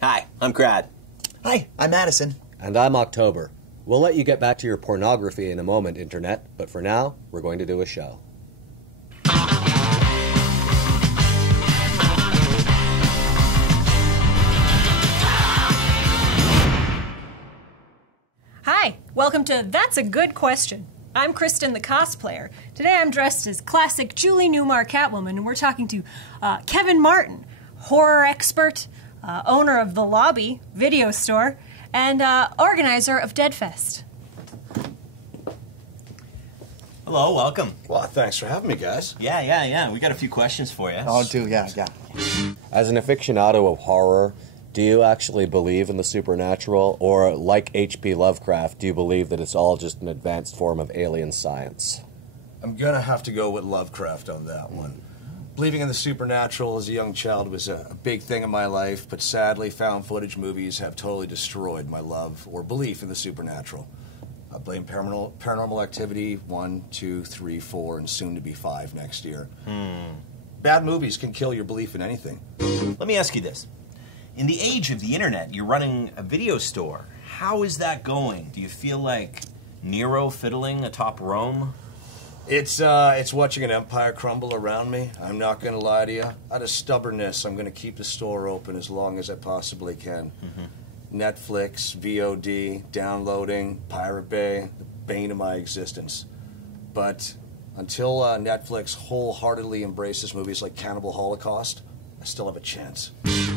Hi, I'm Crad. Hi, I'm Addison. And I'm October. We'll let you get back to your pornography in a moment, Internet, but for now, we're going to do a show. Hi, welcome to That's a Good Question. I'm Kristen the Cosplayer. Today I'm dressed as classic Julie Newmar Catwoman, and we're talking to Kevin Martin, horror expert, owner of The Lobby video store, and organizer of Deadfest. Hello, welcome. Well, thanks for having me, guys. Yeah. We got a few questions for you. Oh, do, yeah. As an aficionado of horror, do you actually believe in the supernatural? Or, like H.P. Lovecraft, do you believe that it's all just an advanced form of alien science? I'm gonna have to go with Lovecraft on that one. Believing in the supernatural as a young child was a big thing in my life, but sadly, found footage movies have totally destroyed my love or belief in the supernatural. I blame Paranormal Activity 1, 2, 3, 4, and soon to be 5 next year. Bad movies can kill your belief in anything. Let me ask you this. In the age of the internet, you're running a video store. How is that going? Do you feel like Nero fiddling atop Rome? It's watching an empire crumble around me. I'm not gonna lie to you. Out of stubbornness, I'm gonna keep the store open as long as I possibly can. Netflix, VOD, downloading, Pirate Bay, the bane of my existence. But until Netflix wholeheartedly embraces movies like Cannibal Holocaust, I still have a chance.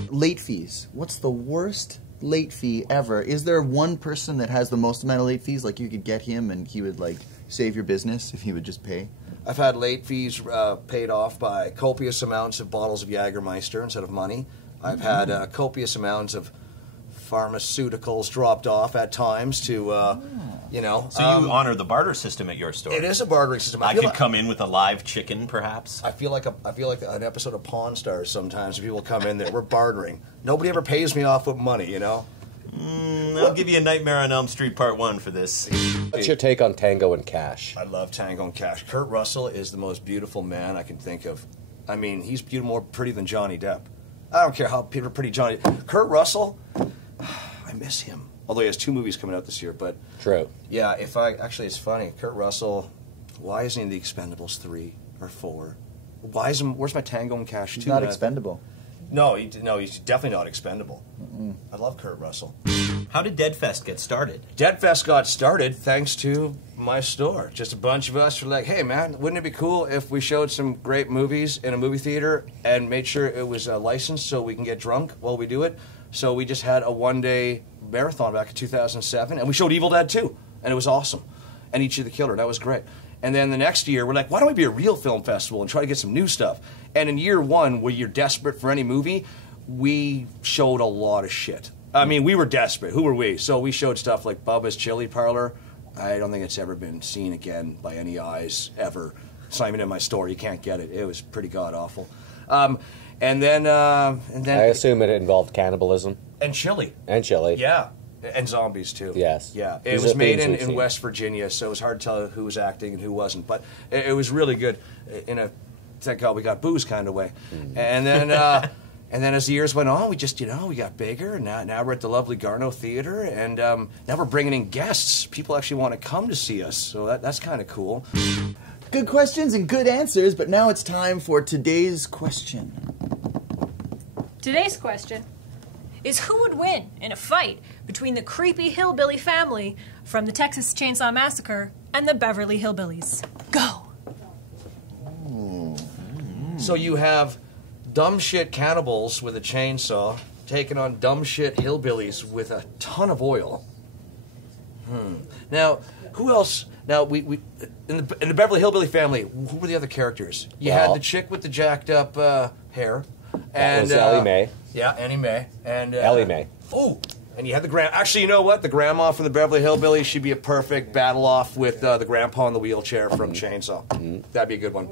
Late fees. What's the worst late fee ever? Is there one person that has the most amount of late fees? Like you could get him and he would like save your business if he would just pay? I've had late fees paid off by copious amounts of bottles of Jägermeister instead of money. I've had copious amounts of pharmaceuticals dropped off at times to, you know. So you honor the barter system at your store? It is a bartering system. I could come in with a live chicken, perhaps? I feel like an episode of Pawn Stars sometimes when people come in there. We're bartering. Nobody ever pays me off with money, you know? I'll give you a Nightmare on Elm Street Part 1 for this. What's your take on Tango and Cash? I love Tango and Cash. Kurt Russell is the most beautiful man I can think of. I mean, he's more pretty than Johnny Depp. I don't care how pretty Johnny... Kurt Russell... I miss him. Although he has 2 movies coming out this year, but... True. Yeah, actually, it's funny. Kurt Russell, why isn't he in the Expendables 3 or 4? Where's my Tango and Cash 2? He's not expendable. No, he's definitely not expendable. I love Kurt Russell. How did Deadfest get started? Deadfest got started thanks to my store. Just a bunch of us were like, hey, man, wouldn't it be cool if we showed some great movies in a movie theater and made sure it was licensed so we can get drunk while we do it? So we just had a one-day marathon back in 2007, and we showed Evil Dead 2, and it was awesome. And Each of the Killer, that was great. And then the next year, we're like, why don't we be a real film festival and try to get some new stuff? And in year 1, where you're desperate for any movie, we showed a lot of shit. I mean, we were desperate. Who were we? So we showed stuff like Bubba's Chili Parlor. I don't think it's ever been seen again by any eyes, ever. It's not even in my store. You can't get it. It was pretty god-awful. And then I assume it involved cannibalism. And chili. And chili. Yeah. And zombies, too. Yes. Yeah. It was made in West Virginia, so it was hard to tell who was acting and who wasn't. But it was really good in a, thank God we got booze kind of way. And then as the years went on, we just, we got bigger. And now we're at the lovely Garneau Theater. And now we're bringing in guests. People actually want to come to see us. So that's kind of cool. Good questions and good answers, but now it's time for today's question. Today's question is who would win in a fight between the creepy hillbilly family from the Texas Chainsaw Massacre and the Beverly Hillbillies? Go! So you have dumb shit cannibals with a chainsaw taking on dumb shit hillbillies with a ton of oil. Now, who else? Now, we in the Beverly Hillbilly family, who were the other characters? You had the chick with the jacked up hair. That was Ellie Mae. Yeah, Annie Mae. And Ellie Mae. Oh, and you had the grandma. Actually, you know what? The grandma from the Beverly Hillbillies should be a perfect battle off with the grandpa in the wheelchair from Chainsaw. That'd be a good one.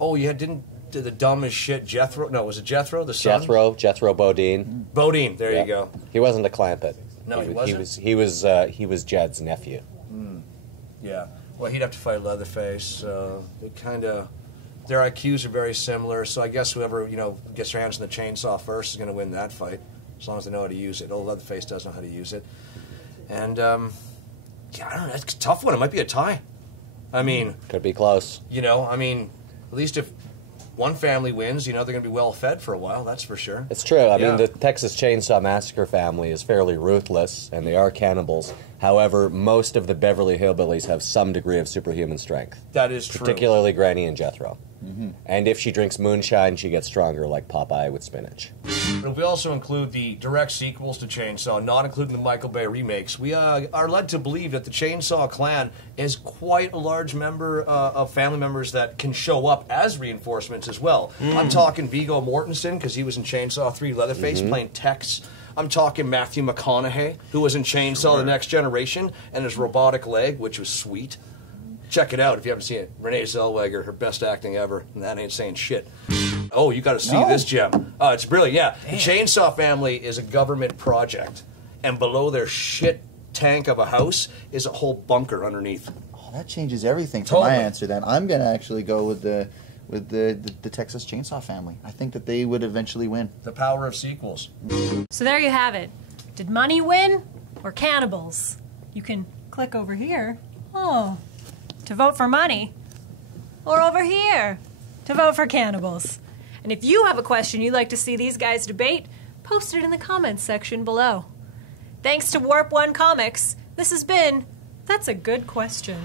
Didn't the dumb as shit Jethro? No, was it Jethro? The son? Jethro Bodine. Bodine. There you go. He wasn't a Clampett. No, he wasn't. He was Jed's nephew. Yeah. Well, he'd have to fight Leatherface. It kind of. Their IQs are very similar, so I guess whoever, gets their hands on the chainsaw first is going to win that fight, as long as they know how to use it. Old Leatherface does know how to use it. And, I don't know, it's a tough one. It might be a tie. I mean... Could be close. At least if one family wins, they're going to be well fed for a while, that's for sure. It's true. I mean, the Texas Chainsaw Massacre family is fairly ruthless, and they are cannibals. However, most of the Beverly Hillbillies have some degree of superhuman strength. That is true. Particularly Granny and Jethro. Mm-hmm. And if she drinks moonshine, she gets stronger like Popeye with spinach. But if we also include the direct sequels to Chainsaw, not including the Michael Bay remakes, we are led to believe that the Chainsaw clan is quite a large member of family members that can show up as reinforcements as well. I'm talking Viggo Mortensen, because he was in Chainsaw 3 Leatherface, playing Tex. I'm talking Matthew McConaughey, who was in Chainsaw The Next Generation, and his robotic leg, which was sweet. Check it out if you haven't seen it. Renee Zellweger, her best acting ever, and that ain't saying shit. Oh, you got to see this gem. Oh, it's brilliant, yeah. The Chainsaw family is a government project, and below their shit tank of a house is a whole bunker underneath. Oh, that changes everything for my answer then. I'm going to actually go with the Texas Chainsaw family. I think that they would eventually win. The power of sequels. So there you have it. Did money win or cannibals? You can click over here. To vote for money, or over here to vote for cannibals. And if you have a question you'd like to see these guys debate, post it in the comments section below. Thanks to Warp 1 Comics, this has been That's a Good Question.